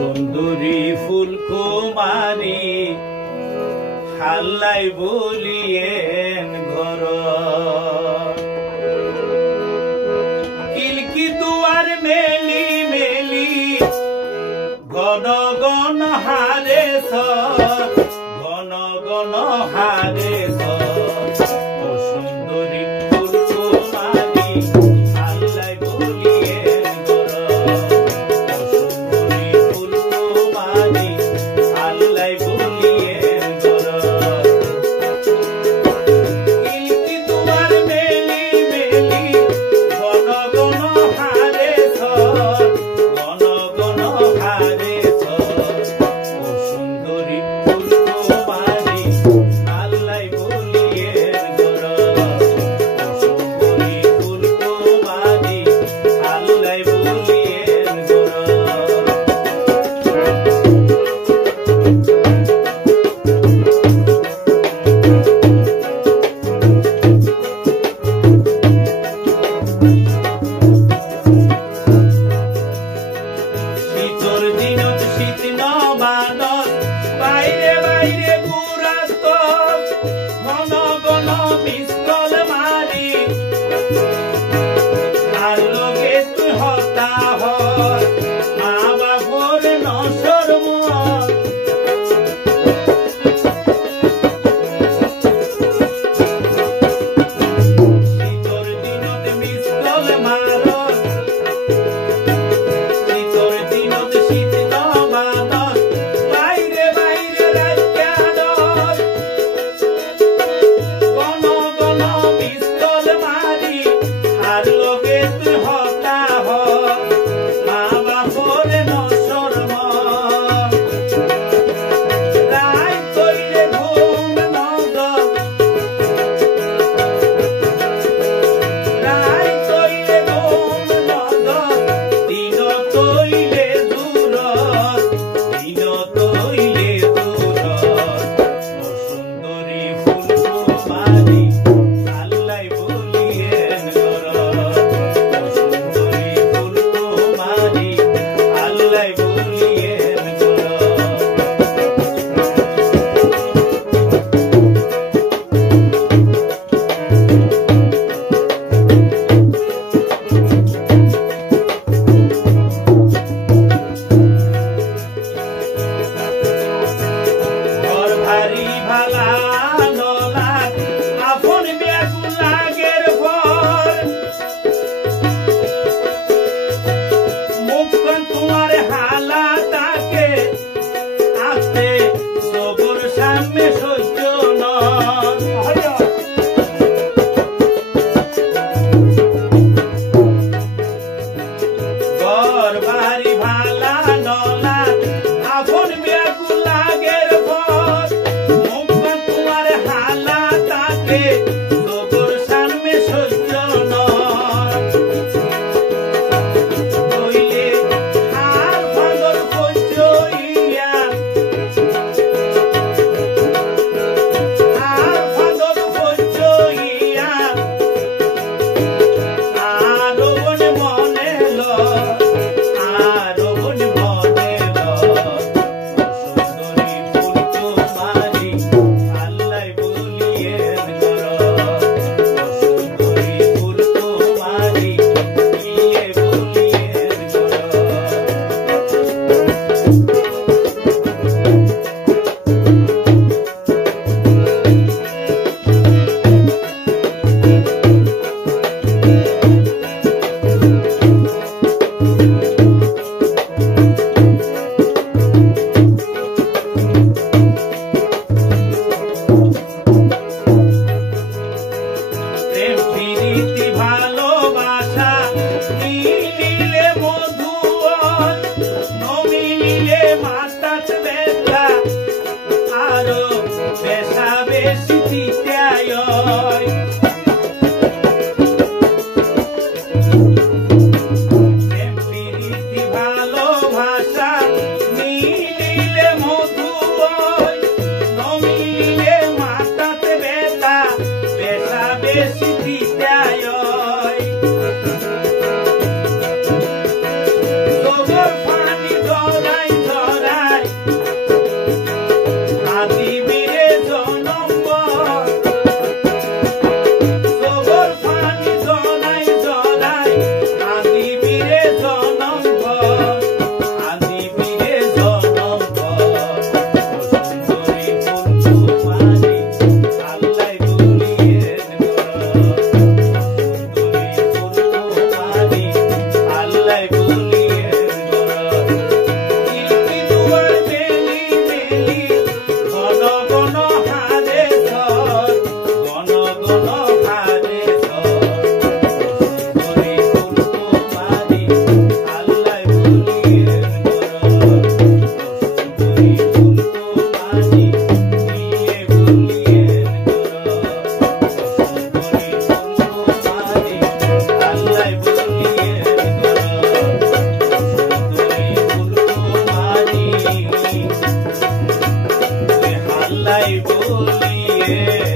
সুন্দরী ফুলকুমারী হাল্লাই বলিয়েন ঘর কিলকি দুয়ার মেলি মেলি গণ গণ হারে ঘন ঘন হারে সুন্দরী ফুলকুমারী হাল্লাই বলিয়েন ঘর সুন্দরী ফুলকুমারী হাল্লাই বলিয়েন ঘর কিলকি দুয়ার মেলি মেলি ঘন ঘন হারে ঘন ঘন হারে সুন্দরী ফুলকুমারী হাল্লাই বলিয়েন ঘর সুন্দরী ফুলকুমারী হাল্লাই বলিয়েন ঘর শীতর দিনত শীত নবানত বাইরে বাইরে পুরাত ঘন ঘন মিসকল মারি আর লগে তুই হতা হয় মা বাবর নসর মন শীতর দিনত মিসকল মারত শীতর দিনত শীত নবানত বাইরে বাইরে রাজ্ঞানত ঘন ঘন মিসকল মারি আর লগে তুই হতা হয় মা বাপর নসর মন রাই তৈলে ঘুম নগর রাই তৈলে ঘুম নগর দিন তৈলে দূরত দিন তৈলে দূরত সুন্দরী ফুলকুমারী হাল্লাই বলিয়েন ঘর সুন্দরী ফুলকুমারী হাল্লাই বলিয়েন ঘর ঘর ভারী ভালা নলা আপন বেগুন লাগের ভর মুখখন তোমার হালা তাকে আসতে সবর সামনে সহ্য নয় ঘর বাড়ি ভালা নলা আপন বেগুন লাগের ভর মুখখন তোমার হালা তাকে সবর সামনে সহ্য নয় হইলে আর ভাঙর সহ্য बोलिए